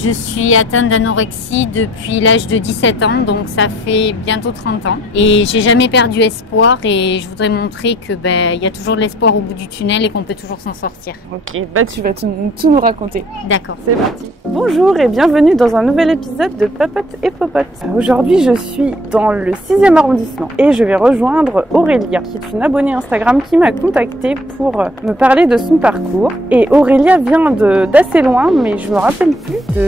Je suis atteinte d'anorexie depuis l'âge de 17 ans, donc ça fait bientôt 30 ans. Et j'ai jamais perdu espoir et je voudrais montrer que y a toujours de l'espoir au bout du tunnel et qu'on peut toujours s'en sortir. Ok, tu vas tout nous raconter. D'accord. C'est parti. Bonjour et bienvenue dans un nouvel épisode de Papote et Popote. Aujourd'hui, je suis dans le 6e arrondissement et je vais rejoindre Aurélia, qui est une abonnée Instagram qui m'a contactée pour me parler de son parcours. Et Aurélia vient d'assez loin, mais je me rappelle plus de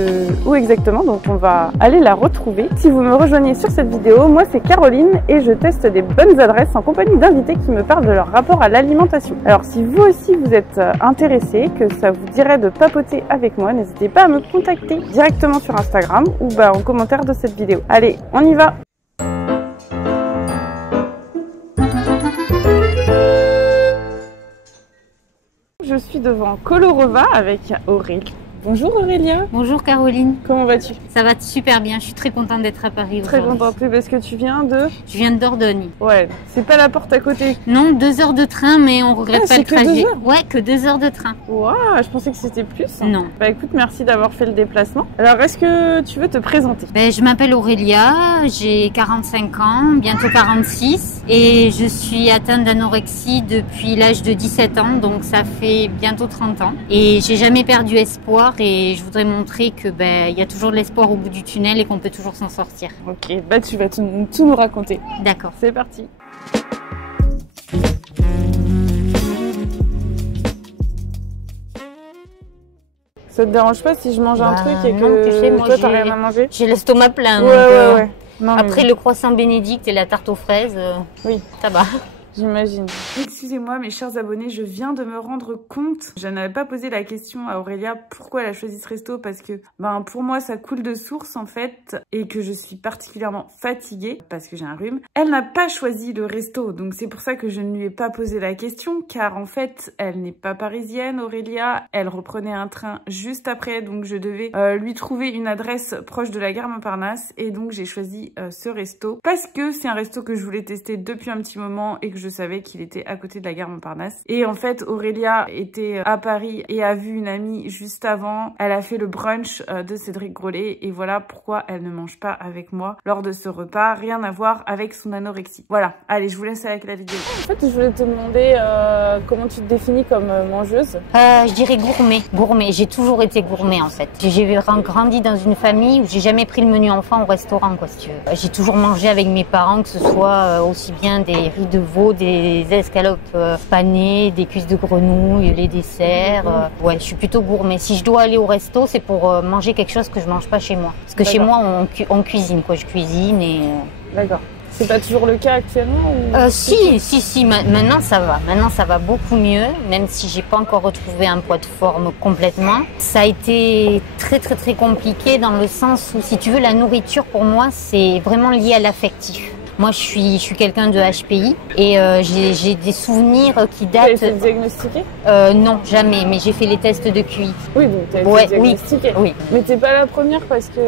où exactement, donc on va aller la retrouver. Si vous me rejoignez sur cette vidéo, moi c'est Caroline et je teste des bonnes adresses en compagnie d'invités qui me parlent de leur rapport à l'alimentation. Alors si vous aussi vous êtes intéressé, que ça vous dirait de papoter avec moi, n'hésitez pas à me contacter directement sur Instagram ou en commentaire de cette vidéo. Allez, on y va! Je suis devant Colorova avec Aurélie. Bonjour Aurélia. Bonjour Caroline. Comment vas-tu? Ça va super bien, je suis très contente d'être à Paris aujourd'hui. Très contente parce que tu viens de... Je viens de Dordogne. Ouais, c'est pas la porte à côté. Non, 2 heures de train, mais on regrette pas le trajet. Que 2 heures? Ouais, que 2 heures de train. Waouh, je pensais que c'était plus. Non. Bah écoute, merci d'avoir fait le déplacement. Alors, est-ce que tu veux te présenter? Je m'appelle Aurélia, j'ai 45 ans, bientôt 46, et je suis atteinte d'anorexie depuis l'âge de 17 ans, donc ça fait bientôt 30 ans. Et j'ai jamais perdu espoir. Et je voudrais montrer que y a toujours de l'espoir au bout du tunnel et qu'on peut toujours s'en sortir. Ok, tu vas tout nous raconter. D'accord. C'est parti. Ça te dérange pas si je mange un truc et que tu sais, moi, toi t'as rien à manger? J'ai l'estomac plein. Ouais. Non, après le croissant bénédicte et la tarte aux fraises, oui, ça va. J'imagine. Excusez-moi mes chers abonnés, je viens de me rendre compte. Je n'avais pas posé la question à Aurélia pourquoi elle a choisi ce resto parce que pour moi ça coule de source en fait et que je suis particulièrement fatiguée parce que j'ai un rhume. Elle n'a pas choisi le resto donc c'est pour ça que je ne lui ai pas posé la question car en fait elle n'est pas parisienne Aurélia. Elle reprenait un train juste après donc je devais lui trouver une adresse proche de la gare Montparnasse et donc j'ai choisi ce resto parce que c'est un resto que je voulais tester depuis un petit moment et que je savais qu'il était à côté de la gare Montparnasse. Et en fait, Aurélia était à Paris et a vu une amie juste avant. Elle a fait le brunch de Cédric Grolet et voilà pourquoi elle ne mange pas avec moi lors de ce repas. Rien à voir avec son anorexie. Voilà, allez, je vous laisse avec la vidéo. En fait, je voulais te demander comment tu te définis comme mangeuse. Je dirais gourmet. Gourmet. J'ai toujours été gourmet en fait. J'ai grandi dans une famille où j'ai jamais pris le menu enfant au restaurant, quoi, si tu veux. J'ai toujours mangé avec mes parents, que ce soit aussi bien des riz de veau, des escalopes panées, des cuisses de grenouille, les desserts. Ouais, je suis plutôt gourmet. Si je dois aller au resto, c'est pour manger quelque chose que je mange pas chez moi. Parce que chez moi, on cuisine, quoi. Je cuisine et... D'accord. C'est pas toujours le cas actuellement ou... Si. Maintenant, ça va. Maintenant, ça va beaucoup mieux, même si j'ai pas encore retrouvé un poids de forme complètement. Ça a été très, très, très compliqué dans le sens où, si tu veux, la nourriture, pour moi, c'est vraiment lié à l'affectif. Moi, je suis quelqu'un de HPI et j'ai des souvenirs qui datent... Tu as été diagnostiquée? Non, jamais, mais j'ai fait les tests de QI. Oui, donc tu as été diagnostiquée. Oui. Mais t'es pas la première parce que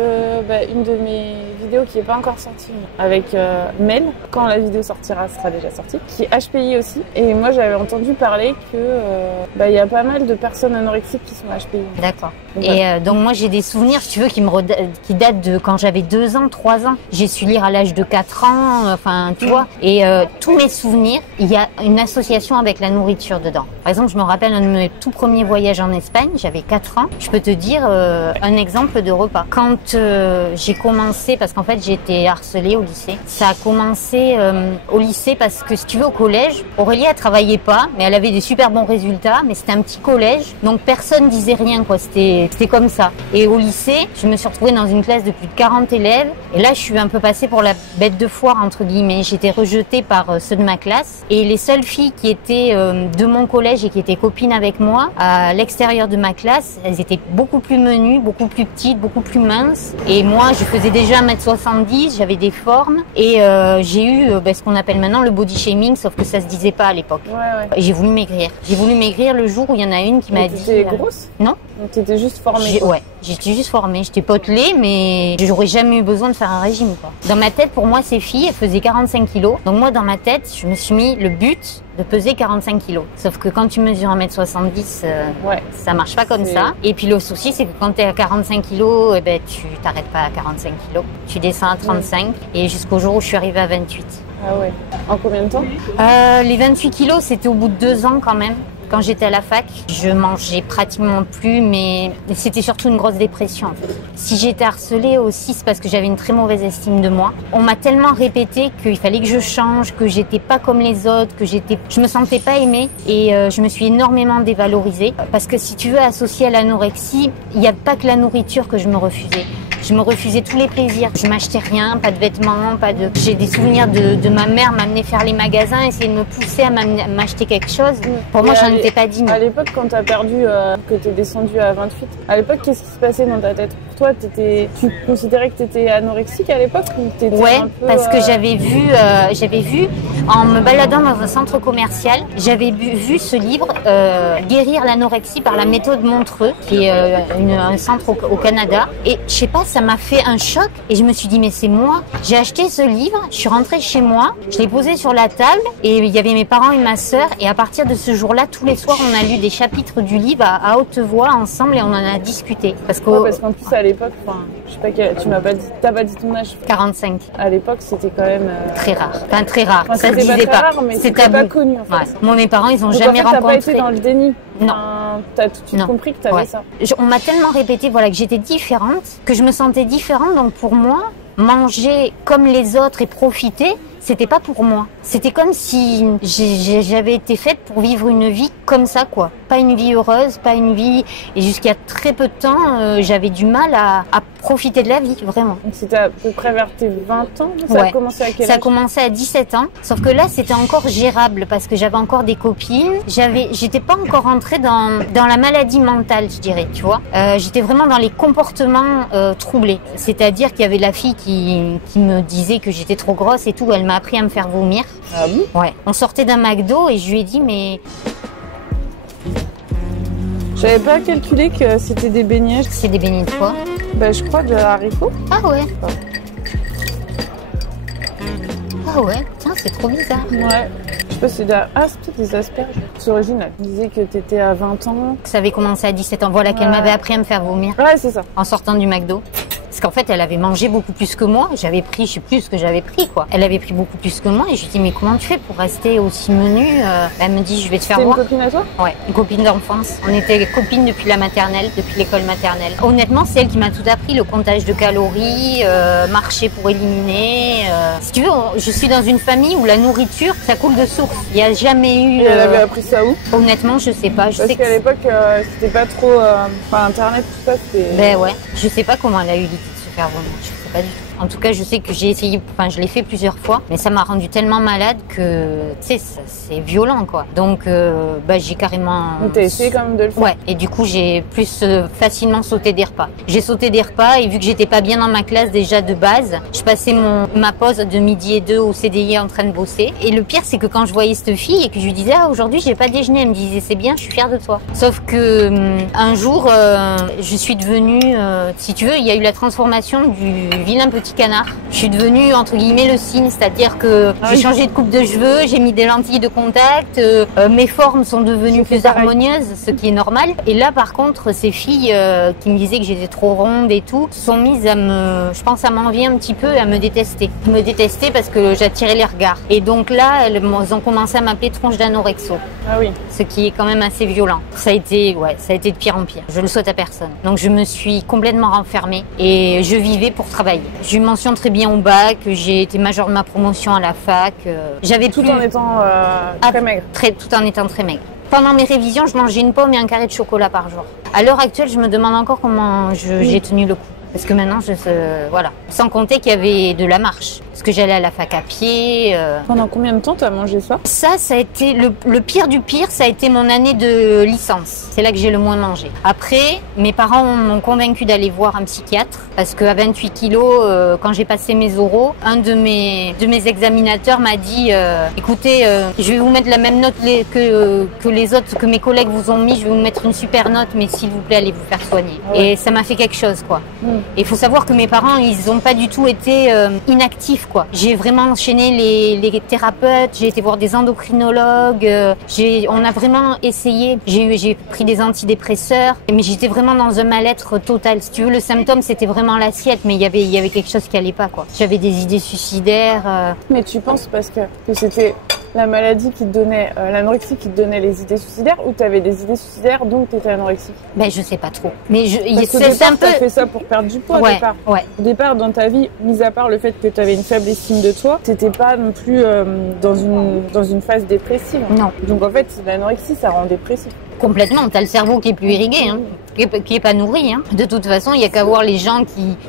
une de mes vidéos qui est pas encore sortie avec Mel, quand la vidéo sortira, elle sera déjà sortie, qui est HPI aussi. Et moi, j'avais entendu parler que y a pas mal de personnes anorexiques qui sont HPI. D'accord. Et donc moi, j'ai des souvenirs, si tu veux, qui datent de quand j'avais 2 ans, 3 ans. J'ai su lire à l'âge de 4 ans. Enfin, tu vois, et tous mes souvenirs, il y a une association avec la nourriture dedans. Par exemple, je me rappelle un de mes tout premiers voyages en Espagne, j'avais 4 ans. Je peux te dire un exemple de repas. Quand j'ai commencé, parce qu'en fait j'ai été harcelée au lycée, ça a commencé au lycée parce que, si tu veux, au collège, Aurélie, elle travaillait pas, mais elle avait des super bons résultats, mais c'était un petit collège, donc personne disait rien, quoi. C'était comme ça. Et au lycée, je me suis retrouvée dans une classe de plus de 40 élèves, et là je suis un peu passée pour la bête de foire, entre guillemets. J'étais rejetée par ceux de ma classe et les seules filles qui étaient de mon collège et qui étaient copines avec moi à l'extérieur de ma classe, elles étaient beaucoup plus menues, beaucoup plus petites, beaucoup plus minces et moi je faisais déjà 1m70, j'avais des formes et j'ai eu ce qu'on appelle maintenant le body shaming, sauf que ça se disait pas à l'époque. Ouais. J'ai voulu maigrir. J'ai voulu maigrir le jour où il y en a une qui m'a dit... Tu étais grosse? Non. Donc t'étais juste formée. Ouais, j'étais juste formée. J'étais potelée, mais j'aurais jamais eu besoin de faire un régime, quoi. Dans ma tête, pour moi, ces filles, elles faisaient 45 kilos. Donc moi, dans ma tête, je me suis mis le but de peser 45 kilos. Sauf que quand tu mesures 1m70, ça marche pas comme ça. Et puis le souci, c'est que quand tu es à 45 kilos, eh ben, tu t'arrêtes pas à 45 kilos. Tu descends à 35 et jusqu'au jour où je suis arrivée à 28. Ah ouais. En combien de temps? Les 28 kilos, c'était au bout de 2 ans quand même. Quand j'étais à la fac, je mangeais pratiquement plus, mais c'était surtout une grosse dépression en fait. Si j'étais harcelée aussi, c'est parce que j'avais une très mauvaise estime de moi. On m'a tellement répété qu'il fallait que je change, que j'étais pas comme les autres, je me sentais pas aimée et je me suis énormément dévalorisée. Parce que si tu veux associer à l'anorexie, il n'y a pas que la nourriture que je me refusais. Je me refusais tous les plaisirs. Je m'achetais rien, pas de vêtements, J'ai des souvenirs de ma mère m'amener faire les magasins, essayer de me pousser à m'acheter quelque chose. Pour moi, j'en étais pas digne. À l'époque, quand t'as perdu, que t'es descendu à 28, à l'époque, qu'est-ce qui se passait dans ta tête? Pour toi, tu considérais que t'étais anorexique à l'époque ou t'étais un peu, parce que j'avais vu, en me baladant dans un centre commercial, j'avais vu ce livre, Guérir l'anorexie par la méthode Montreux, qui est un centre au Canada. Et je sais pas, ça m'a fait un choc et je me suis dit mais c'est moi. J'ai acheté ce livre, je suis rentrée chez moi, je l'ai posé sur la table et il y avait mes parents et ma sœur et à partir de ce jour-là, tous les soirs, on a lu des chapitres du livre à haute voix ensemble et on en a discuté. Parce qu'en plus à l'époque, je sais pas, t'as pas dit ton âge. 45. À l'époque, c'était quand même très rare. Enfin très rare. Ça se disait pas. Rare, mais c'était pas connu en fait. Ouais. Moi, mes parents, ils ont jamais rencontré. T'as pas été dans le déni. Non. T'as tout de suite compris que t'avais ça. On m'a tellement répété que j'étais différente, que je me sentais différente. Donc pour moi, manger comme les autres et profiter, c'était pas pour moi. C'était comme si j'avais été faite pour vivre une vie comme ça, quoi. Pas une vie heureuse, pas une vie... Et jusqu'à très peu de temps, j'avais du mal à profiter de la vie, vraiment. Donc c'était à peu près vers tes 20 ans? Ça a commencé à quel âge? Ça a commencé à 17 ans. Sauf que là, c'était encore gérable parce que j'avais encore des copines. J'étais pas encore rentrée dans la maladie mentale, je dirais, tu vois. J'étais vraiment dans les comportements troublés. C'est-à-dire qu'il y avait la fille qui me disait que j'étais trop grosse et tout. Elle m'a appris à me faire vomir. Ah bon? Ouais. On sortait d'un McDo et je lui ai dit mais... J'avais pas calculé que c'était des beignets. C'est des beignets de quoi? Je crois de haricots. Ah ouais. Ah ouais, tiens, c'est trop bizarre. Ouais. Je sais pas si c'est c'est peut-être des asperges. C'est original. Elle disait que t'étais à 20 ans. Ça avait commencé à 17 ans. Voilà qu'elle m'avait appris à me faire vomir. Ouais, c'est ça. En sortant du McDo. Parce qu'en fait, elle avait mangé beaucoup plus que moi. J'avais pris, je sais plus ce que j'avais pris, quoi. Elle avait pris beaucoup plus que moi. Et je lui dis, mais comment tu fais pour rester aussi menu? Elle me dit, je vais te faire voir. C'est une copine à toi? Ouais, une copine d'enfance. On était copines depuis la maternelle, depuis l'école maternelle. Honnêtement, c'est elle qui m'a tout appris. Le comptage de calories, marcher pour éliminer. Si tu veux, je suis dans une famille où la nourriture, ça coule de source. Il n'y a jamais eu... Et elle avait appris ça où? Honnêtement, je sais pas. Parce qu'à l'époque, c'était pas trop... Internet, tout ça, c'était... Ben ouais. Je sais pas comment elle a eu l'idée de se faire vomir. Je sais pas du tout. En tout cas, je sais que j'ai essayé, je l'ai fait plusieurs fois, mais ça m'a rendu tellement malade que, tu sais, c'est violent, quoi. Donc, j'ai carrément... T'as essayé quand même de le faire? Ouais, et du coup, j'ai plus facilement sauté des repas. J'ai sauté des repas et vu que j'étais pas bien dans ma classe déjà de base, je passais ma pause de midi et 2 au CDI en train de bosser. Et le pire, c'est que quand je voyais cette fille et que je lui disais, ah, aujourd'hui, j'ai pas déjeuné, elle me disait, c'est bien, je suis fière de toi. Sauf que, un jour, je suis devenue, si tu veux, il y a eu la transformation du vilain petit canard. Je suis devenue entre guillemets le cygne, c'est-à-dire que j'ai changé de coupe de cheveux, j'ai mis des lentilles de contact, mes formes sont devenues plus harmonieuses, ce qui est normal. Et là par contre, ces filles qui me disaient que j'étais trop ronde et tout, sont mises je pense à m'envier un petit peu et à me détester. Me détester parce que j'attirais les regards. Et donc là, elles ont commencé à m'appeler tronche d'anorexo. Ah oui. Ce qui est quand même assez violent. Ça a été de pire en pire. Je le souhaite à personne. Donc je me suis complètement renfermée et je vivais pour travailler. J'ai eu une mention très bien au bac, j'ai été majeure de ma promotion à la fac. J'avais tout en étant très maigre. Tout en étant très maigre. Pendant mes révisions, je mangeais une pomme et un carré de chocolat par jour. À l'heure actuelle, je me demande encore comment j'ai tenu le coup. Parce que maintenant, voilà. Sans compter qu'il y avait de la marche. parce que j'allais à la fac à pied. Pendant combien de temps tu as mangé ça? Ça a été le pire du pire, ça a été mon année de licence. C'est là que j'ai le moins mangé. Après, mes parents m'ont convaincu d'aller voir un psychiatre parce qu'à 28 kilos, quand j'ai passé mes oraux, un de mes examinateurs m'a dit écoutez, je vais vous mettre la même note que les autres, que mes collègues vous ont mis, je vais vous mettre une super note, mais s'il vous plaît, allez vous faire soigner. Ouais. Et ça m'a fait quelque chose, quoi. Et il faut savoir que mes parents, ils ont pas du tout été inactifs, quoi. J'ai vraiment enchaîné les thérapeutes, j'ai été voir des endocrinologues, on a vraiment essayé. J'ai pris des antidépresseurs, mais j'étais vraiment dans un mal-être total. Si tu veux, le symptôme, c'était vraiment l'assiette, mais il y avait quelque chose qui allait pas, quoi. J'avais des idées suicidaires. Mais tu penses parce que c'était la maladie qui te donnait, l'anorexie qui te donnait les idées suicidaires, ou tu avais des idées suicidaires donc tu étais anorexique? Ben je sais pas trop. Mais c'est un peu. Tu as fait ça pour perdre du poids, ouais, au départ. Ouais. Au départ, dans ta vie, mis à part le fait que tu avais une faible estime de toi, t'étais pas non plus dans une phase dépressive. Non. Donc en fait, l'anorexie, ça rend dépressif. Complètement, t'as le cerveau qui est plus irrigué, hein, qui est pas nourri. Hein. De toute façon, il y a qu'à voir les gens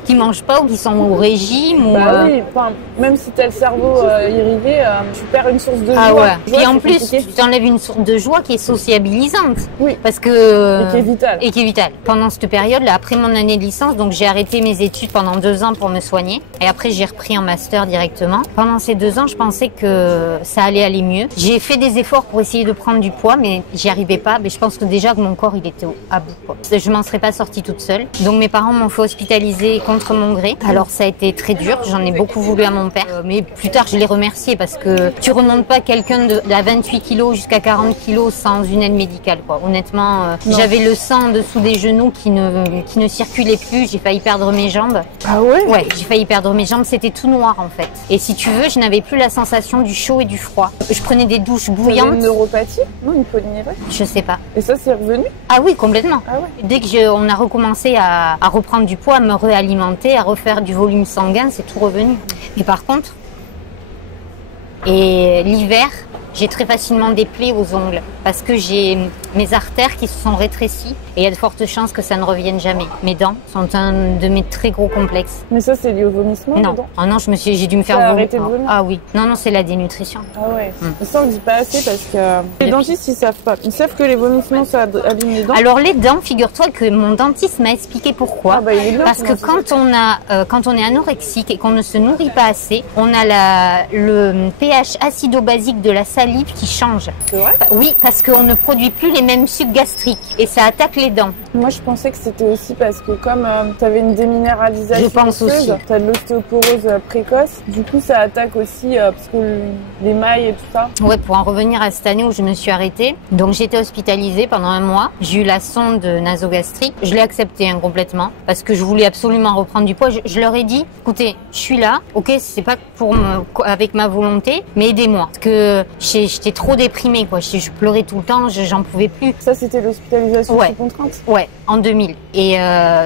qui mangent pas ou qui sont au régime. Oui, enfin, même si t'as le cerveau irrigué, tu perds une source de joie. Ah ouais. Puis en plus, tu t'enlèves une source de joie qui est sociabilisante. Oui. Parce que et qui est vitale. Pendant cette période-là, après mon année de licence, donc j'ai arrêté mes études pendant 2 ans pour me soigner. Et après, j'ai repris en master directement. Pendant ces 2 ans, je pensais que ça allait aller mieux. J'ai fait des efforts pour essayer de prendre du poids, mais j'y arrivais pas. Mais je pense que déjà que mon corps, il était à bout, quoi. Je m'en serais pas sortie toute seule. Donc mes parents m'ont fait hospitaliser contre mon gré. Alors ça a été très dur. J'en ai beaucoup voulu à mon père. Mais plus tard, je l'ai remercié parce que tu remontes pas quelqu'un de 28 kilos jusqu'à 40 kilos sans une aide médicale, quoi. Honnêtement, j'avais le sang en dessous des genoux qui ne circulait plus. J'ai failli perdre mes jambes. Ah ouais? Ouais, j'ai failli perdre mes jambes. C'était tout noir, en fait. Et si tu veux, je n'avais plus la sensation du chaud et du froid. Je prenais des douches bouillantes. Une neuropathie? Non, une polynévrose? Je sais pas. Et ça, c'est revenu? Ah oui, complètement. Ah ouais. Dès que on a recommencé à reprendre du poids, à me réalimenter, à refaire du volume sanguin, c'est tout revenu. Mais par contre, et l'hiver, j'ai très facilement des plaies aux ongles parce que j'ai mes artères qui se sont rétrécies et il y a de fortes chances que ça ne revienne jamais. Mes dents sont un de mes très gros complexes. Mais ça, c'est lié au vomissement? Non, non, j'ai dû me faire vomir. Ah oui, non, c'est la dénutrition. Ah ouais. Ça, on ne dit pas assez parce que les dentistes, ils savent pas. Ils savent que les vomissements, ça abîme les dents. Alors les dents, figure-toi que mon dentiste m'a expliqué pourquoi. Ah bah, il est bien, parce que quand on est anorexique et qu'on ne se nourrit pas assez, on a le pH acido-basique de la salive qui change. C'est vrai? Oui, parce qu'on ne produit plus les mêmes sucs gastriques et ça attaque les dents. Moi, je pensais que c'était aussi parce que comme tu avais une déminéralisation, je pense aussi. Tu as de l'ostéoporose précoce, du coup ça attaque aussi parce que les mailles et tout ça. Ouais, pour en revenir à cette année où je me suis arrêtée, donc j'ai été hospitalisée pendant 1 mois. J'ai eu la sonde nasogastrique. Je l'ai acceptée complètement parce que je voulais absolument reprendre du poids. Je leur ai dit, écoutez, je suis là, ok, c'est pas avec ma volonté, mais aidez-moi. Parce que j'étais trop déprimée, quoi. Je pleurais tout le temps, j'en pouvais plus. Ça, c'était l'hospitalisation sous contrainte? Ouais, en 2000. Et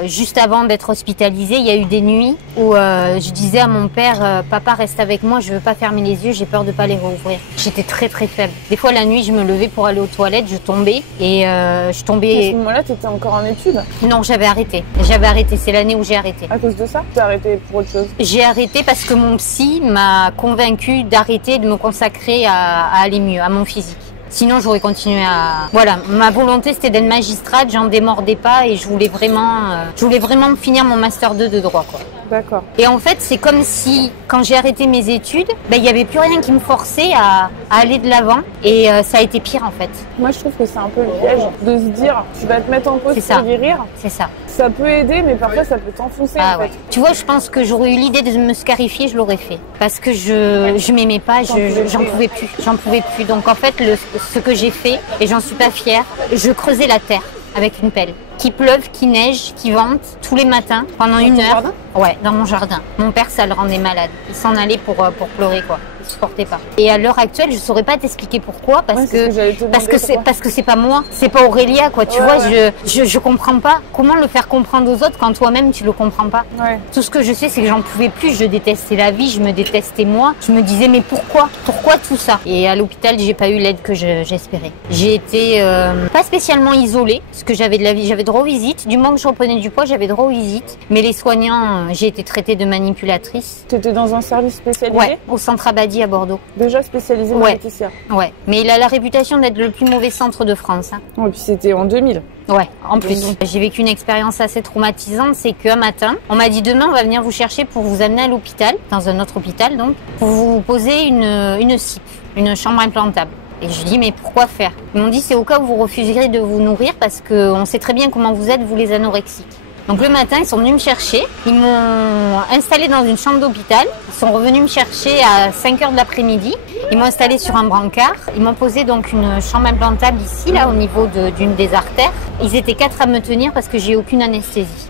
juste avant d'être hospitalisée, il y a eu des nuits où je disais à mon père, papa reste avec moi, je veux pas fermer les yeux, j'ai peur de pas les rouvrir. J'étais très très faible. Des fois la nuit, je me levais pour aller aux toilettes, je tombais et je tombais. À ce moment-là, tu étais encore en études? Non, j'avais arrêté. J'avais arrêté, c'est l'année où j'ai arrêté. À cause de ça? Tu as arrêté pour autre chose? J'ai arrêté parce que mon psy m'a convaincue d'arrêter, de me consacrer à aller mieux, à mon physique. Sinon, j'aurais continué à... Voilà, ma volonté, c'était d'être magistrate, j'en démordais pas et je voulais vraiment finir mon master 2 de droit, quoi. D'accord. Et en fait, c'est comme si, quand j'ai arrêté mes études, il y avait plus rien qui me forçait à aller de l'avant et ça a été pire, en fait. Moi, je trouve que c'est un peu le piège de se dire, tu vas te mettre en pause pour guérir. C'est ça. Ça peut aider, mais parfois, ça peut t'enfoncer, en fait. Ouais. Tu vois, je pense que j'aurais eu l'idée de me scarifier, je l'aurais fait. Parce que je m'aimais pas, j'en pouvais plus. J'en pouvais plus. Donc, en fait, ce que j'ai fait, et j'en suis pas fière, je creusais la terre avec une pelle. Qu'il pleuve, qu'il neige, qu'il vente, tous les matins, pendant 1 heure. Jardin? Ouais, dans mon jardin. Mon père, ça le rendait malade. Il s'en allait pour pleurer, quoi. Il supportait pas. Et à l'heure actuelle, je saurais pas t'expliquer pourquoi, parce que c'est pas moi, c'est pas Aurélia, quoi. Tu vois, je comprends pas. Comment le faire comprendre aux autres quand toi-même tu le comprends pas? Ouais. Tout ce que je sais, c'est que j'en pouvais plus. Je détestais la vie, je me détestais moi. Je me disais, mais pourquoi tout ça? Et à l'hôpital, j'ai pas eu l'aide que j'espérais. J'ai été pas spécialement isolée, parce que j'avais droit aux visites. Du moment que je reprenais du poids, j'avais droit aux visites. Mais les soignants, j'ai été traitée de manipulatrice. Tu étais dans un service spécialisé? Ouais, au centre Abadie à Bordeaux. Déjà spécialisé dans Laetitia? Ouais, mais il a la réputation d'être le plus mauvais centre de France. Hein. Et puis c'était en 2000. Ouais, en plus. J'ai vécu une expérience assez traumatisante, c'est qu'un matin, on m'a dit demain on va venir vous chercher pour vous amener à l'hôpital, dans un autre hôpital donc, pour vous poser une CIP, une chambre implantable. Et je dis mais pourquoi faire? Ils m'ont dit c'est au cas où vous refuserez de vous nourrir parce qu'on sait très bien comment vous êtes, vous les anorexiques. Donc le matin, ils sont venus me chercher, ils m'ont installé dans une chambre d'hôpital, ils sont revenus me chercher à 5h de l'après-midi, ils m'ont installé sur un brancard, ils m'ont posé donc une chambre implantable ici, là, au niveau d'une des artères. Ils étaient 4 à me tenir parce que j'ai aucune anesthésie.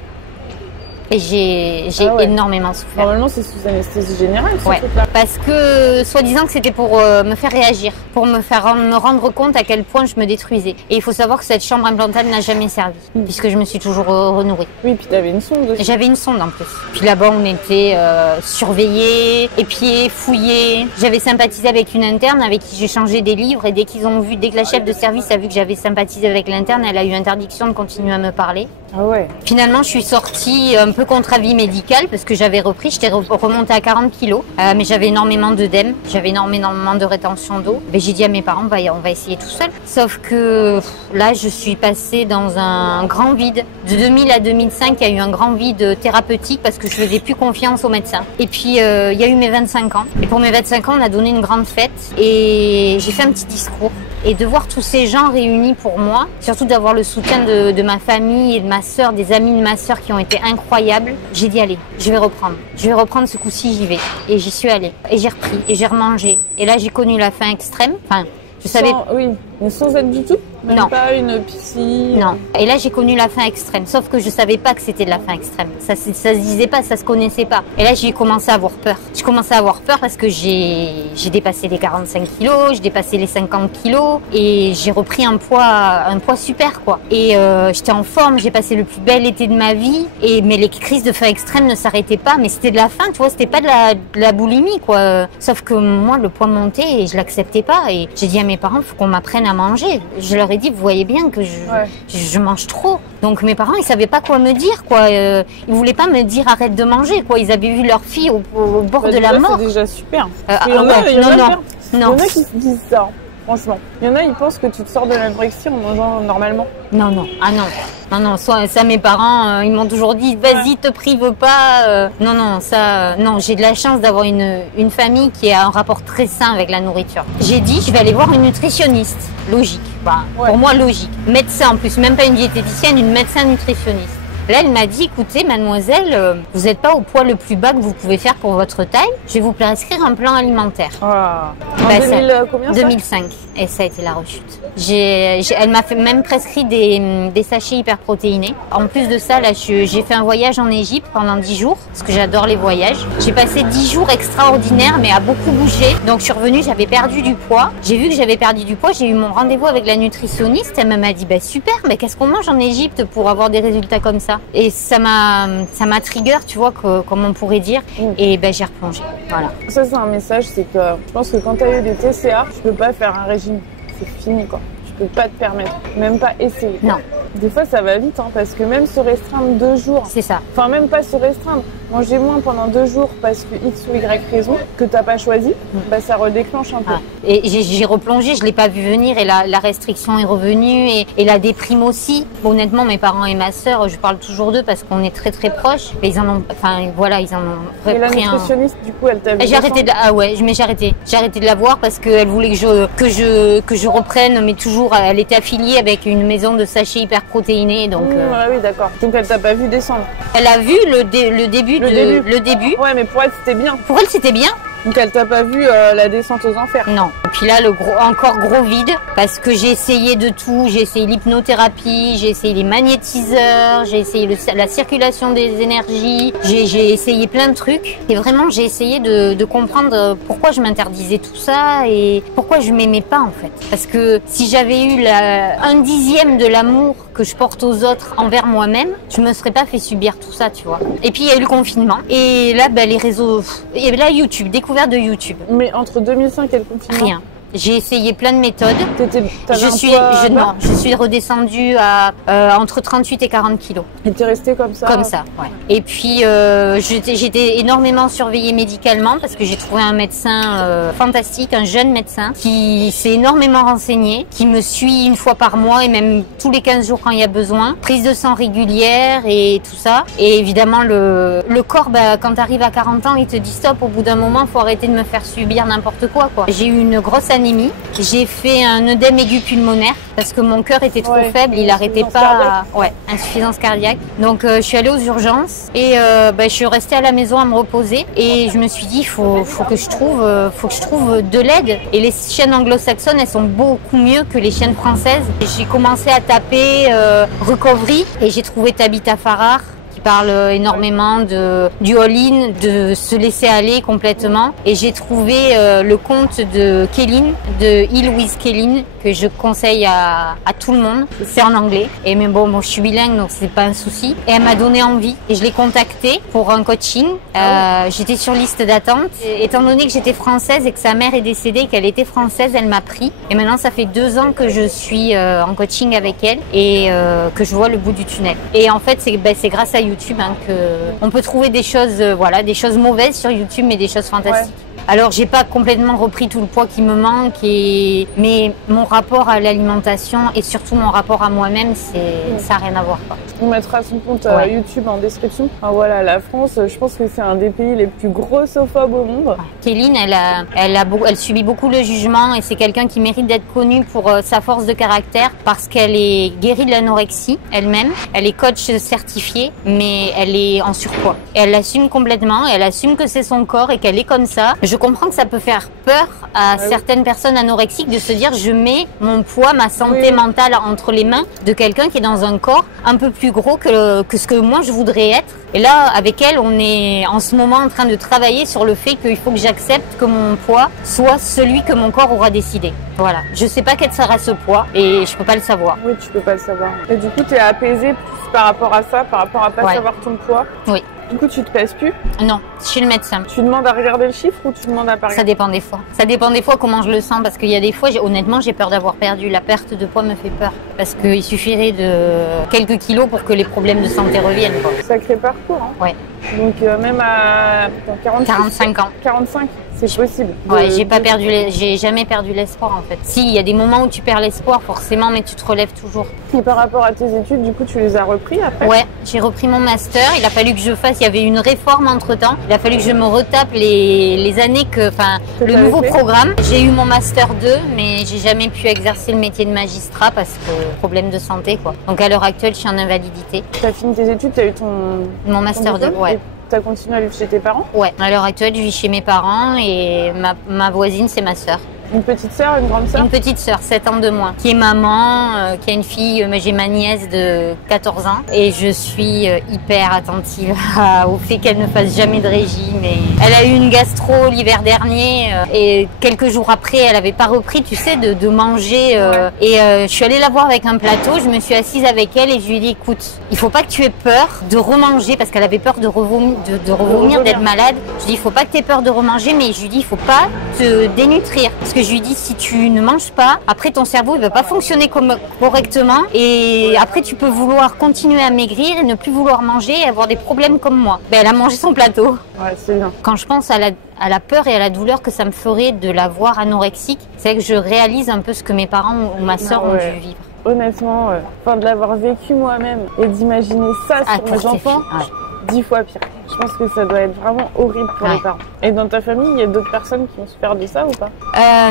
Et j'ai énormément souffert. Normalement, c'est sous anesthésie générale, ce truc-là. Parce que, soi-disant que c'était pour me faire réagir, pour me rendre compte à quel point je me détruisais. Et il faut savoir que cette chambre implantable n'a jamais servi, puisque je me suis toujours renourrie. Oui, puis tu avais une sonde aussi. J'avais une sonde en plus. Puis là-bas, on était surveillés, épiés, fouillés. J'avais sympathisé avec une interne avec qui j'ai changé des livres. Et dès que la chef de service a vu que j'avais sympathisé avec l'interne, elle a eu interdiction de continuer à me parler. Ah ouais. Finalement, je suis sortie un peu contre avis médical parce que j'avais repris, j'étais remontée à 40 kilos, mais j'avais énormément d'œdème, j'avais énormément de rétention d'eau. J'ai dit à mes parents, on va essayer tout seul. Sauf que là, je suis passée dans un grand vide. De 2000 à 2005, il y a eu un grand vide thérapeutique parce que je faisais plus confiance aux médecins. Et puis, il y a eu mes 25 ans. Et pour mes 25 ans, on a donné une grande fête et j'ai fait un petit discours. Et de voir tous ces gens réunis pour moi, surtout d'avoir le soutien de ma famille et de ma sœur, des amis de ma sœur qui ont été incroyables, j'ai dit allez, je vais reprendre. Je vais reprendre ce coup-ci, j'y vais. Et j'y suis allée. Et j'ai repris. Et j'ai remangé. Et là, j'ai connu la faim extrême. Enfin, je savais... Oui, mais sans aide du tout? Même non. Pas une piscine? Non. Et là, j'ai connu la faim extrême. Sauf que je savais pas que c'était de la faim extrême. Ça se disait pas, ça se connaissait pas. Et là, j'ai commencé à avoir peur. J'ai commencé à avoir peur parce que j'ai dépassé les 45 kilos, j'ai dépassé les 50 kilos et j'ai repris un poids super, quoi. Et j'étais en forme, j'ai passé le plus bel été de ma vie. Mais les crises de faim extrême ne s'arrêtaient pas. Mais c'était de la faim, tu vois, c'était pas de la boulimie, quoi. Sauf que moi, le poids montait et je l'acceptais pas. Et j'ai dit à mes parents, faut qu'on m'apprenne à manger. Je leur ai dit, vous voyez bien que je mange trop. Donc mes parents, ils savaient pas quoi me dire, quoi. Ils voulaient pas me dire arrête de manger, quoi. Ils avaient vu leur fille au bord de la mort. C'est déjà super. Il y en a qui se disent ça. Franchement, il y en a, ils pensent que tu te sors de l'anorexie en mangeant normalement. Non. Ah non. Non, ça mes parents, ils m'ont toujours dit, vas-y, te prive pas. Non, j'ai de la chance d'avoir une famille qui a un rapport très sain avec la nourriture. J'ai dit, je vais aller voir une nutritionniste. Logique. Pour moi, logique. Médecin en plus, même pas une diététicienne, une médecin nutritionniste. Là, elle m'a dit, écoutez, mademoiselle, vous n'êtes pas au poids le plus bas que vous pouvez faire pour votre taille. Je vais vous prescrire un plan alimentaire. En combien 2005. Et ça a été la rechute. Elle m'a même prescrit des sachets hyperprotéinés. En plus de ça, là, j'ai fait un voyage en Égypte pendant 10 jours, parce que j'adore les voyages. J'ai passé 10 jours extraordinaires, mais à beaucoup bouger. Donc, je suis revenue, j'avais perdu du poids. J'ai vu que j'avais perdu du poids, j'ai eu mon rendez-vous avec la nutritionniste. Elle m'a dit, super, mais qu'est-ce qu'on mange en Égypte pour avoir des résultats comme ça? Et ça m'a trigger, tu vois, comme on pourrait dire. Et j'ai replongé. Voilà. Ça, c'est un message, c'est que je pense que quand tu as eu des TCA, tu peux pas faire un régime. C'est fini, quoi. Tu peux pas te permettre. Même pas essayer. Non. Des fois, ça va vite, parce que même se restreindre 2 jours. C'est ça. Enfin, même pas se restreindre. Manger moins pendant 2 jours parce que X ou Y raison que t'as pas choisi, ça redéclenche un peu. Et j'ai replongé, je l'ai pas vu venir et la restriction est revenue et la déprime aussi. Honnêtement, mes parents et ma sœur, je parle toujours d'eux parce qu'on est très très proches. Mais ils en ont, ils en ont. Et la nutritionniste, du coup, elle t'a vu. J'ai arrêté j'ai arrêté. J'ai arrêté de la voir parce qu'elle voulait que je reprenne, mais toujours, elle était affiliée avec une maison de sachets hyperprotéinés, donc. Oui, d'accord. Donc elle t'a pas vu descendre. Elle a vu le début. Ouais, mais pour elle, c'était bien. Pour elle, c'était bien. Donc elle t'a pas vu la descente aux enfers? Non. Et puis là, encore gros vide, parce que j'ai essayé de tout. J'ai essayé l'hypnothérapie, j'ai essayé les magnétiseurs, j'ai essayé la circulation des énergies, j'ai essayé plein de trucs. Et vraiment, j'ai essayé de comprendre pourquoi je m'interdisais tout ça et pourquoi je m'aimais pas, en fait. Parce que si j'avais eu 1/10 de l'amour que je porte aux autres envers moi-même, je me serais pas fait subir tout ça, tu vois. Et puis il y a eu le confinement. Et là, les réseaux... Et là, YouTube, découverte de YouTube. Mais entre 2005 et le confinement? J'ai essayé plein de méthodes. Non, je suis redescendue à entre 38 et 40 kilos. Et t'es restée comme ça? Comme ça, ouais. Et puis j'étais énormément surveillée médicalement parce que j'ai trouvé un médecin fantastique, un jeune médecin qui s'est énormément renseigné, qui me suit une fois par mois et même tous les 15 jours quand il y a besoin. Prise de sang régulière et tout ça. Et évidemment le corps, quand tu arrives à 40 ans, il te dit stop, au bout d'un moment, faut arrêter de me faire subir n'importe quoi. J'ai eu une grosse anémie. J'ai fait un œdème aigu pulmonaire parce que mon cœur était trop faible, il n'arrêtait pas. Insuffisance cardiaque. Donc je suis allée aux urgences et je suis restée à la maison à me reposer et je me suis dit faut que je trouve de l'aide. Et les chaînes anglo-saxonnes, elles sont beaucoup mieux que les chaînes françaises. J'ai commencé à taper recovery et j'ai trouvé Tabitha Farrar, parle énormément du all-in, de se laisser aller complètement. Et j'ai trouvé le compte de Kéline, de Heal with Kéline, que je conseille à tout le monde. C'est en anglais. Et mais bon, je suis bilingue, donc c'est pas un souci. Et elle m'a donné envie. Et je l'ai contactée pour un coaching. J'étais sur liste d'attente. Étant donné que j'étais française et que sa mère est décédée, qu'elle était française, elle m'a pris. Et maintenant, ça fait 2 ans que je suis en coaching avec elle et que je vois le bout du tunnel. Et en fait, c'est grâce à YouTube que on peut trouver des choses, des choses mauvaises sur YouTube, mais des choses fantastiques. Alors, j'ai pas complètement repris tout le poids qui me manque, mais mon rapport à l'alimentation et surtout mon rapport à moi-même, ça n'a rien à voir. On mettra son compte YouTube en description. Enfin, voilà, la France, je pense que c'est un des pays les plus grossophobes au monde. Kéline, elle subit beaucoup le jugement et c'est quelqu'un qui mérite d'être connue pour sa force de caractère parce qu'elle est guérie de l'anorexie elle-même. Elle est coach certifiée, mais elle est en surpoids. Et elle l'assume complètement, et elle assume que c'est son corps et qu'elle est comme ça. Je comprends que ça peut faire peur à certaines personnes anorexiques de se dire je mets mon poids, ma santé mentale entre les mains de quelqu'un qui est dans un corps un peu plus gros que ce que moi je voudrais être. Et là, avec elle, on est en ce moment en train de travailler sur le fait qu'il faut que j'accepte que mon poids soit celui que mon corps aura décidé. Voilà. Je sais pas quel sera ce poids et je peux pas le savoir. Oui, tu peux pas le savoir. Et du coup, tu es apaisée plus par rapport à ça, par rapport à pas savoir ton poids. Oui. Du coup, tu te pèses plus? Non, chez le médecin. Tu demandes à regarder le chiffre ou tu demandes à pas regarder? Ça dépend des fois. Ça dépend des fois comment je le sens parce qu'il y a des fois, honnêtement, j'ai peur d'avoir perdu. La perte de poids me fait peur parce qu'il suffirait de quelques kilos pour que les problèmes de santé reviennent. Sacré parcours, hein. Ouais. Donc même à 45 ans. 45, c'est possible. Ouais, j'ai jamais perdu l'espoir en fait. Si, il y a des moments où tu perds l'espoir forcément, mais tu te relèves toujours. Et par rapport à tes études, du coup, tu les as repris après? Ouais, j'ai repris mon master. Il a fallu que je fasse, il y avait une réforme entre temps. Il a fallu que je me retape les années le nouveau programme. J'ai eu mon master 2, mais j'ai jamais pu exercer le métier de magistrat parce que problème de santé, quoi. Donc à l'heure actuelle, je suis en invalidité. Tu as fini tes études, tu as eu mon master 2, ouais. Tu as continué à vivre chez tes parents? Ouais, à l'heure actuelle, je vis chez mes parents et ma voisine, c'est ma sœur. Une petite sœur, une grande sœur? Une petite sœur, 7 ans de moins, qui est maman, qui a une fille, j'ai ma nièce de 14 ans et je suis hyper attentive au fait qu'elle ne fasse jamais de régime. Et elle a eu une gastro l'hiver dernier et quelques jours après, elle avait pas repris, tu sais, de manger. Et je suis allée la voir avec un plateau, je me suis assise avec elle et je lui ai dit, écoute, il faut pas que tu aies peur de remanger parce qu'elle avait peur de revomir, d'être malade. Je lui ai dit, il faut pas que tu aies peur de remanger, mais je lui ai dit, il faut pas te dénutrir. Parce que je lui dis si tu ne manges pas, après ton cerveau il va pas fonctionner correctement et après tu peux vouloir continuer à maigrir et ne plus vouloir manger et avoir des problèmes comme moi. Elle a mangé son plateau. Ouais, c'est bien. Quand je pense à la peur et à la douleur que ça me ferait de la voir anorexique, c'est que je réalise un peu ce que mes parents ou ma sœur ont dû vivre. Honnêtement, de l'avoir vécu moi-même et d'imaginer ça sur mes enfants, 10 fois pire. Je pense que ça doit être vraiment horrible pour les parents. Et dans ta famille, il y a d'autres personnes qui ont souffert de ça ou pas?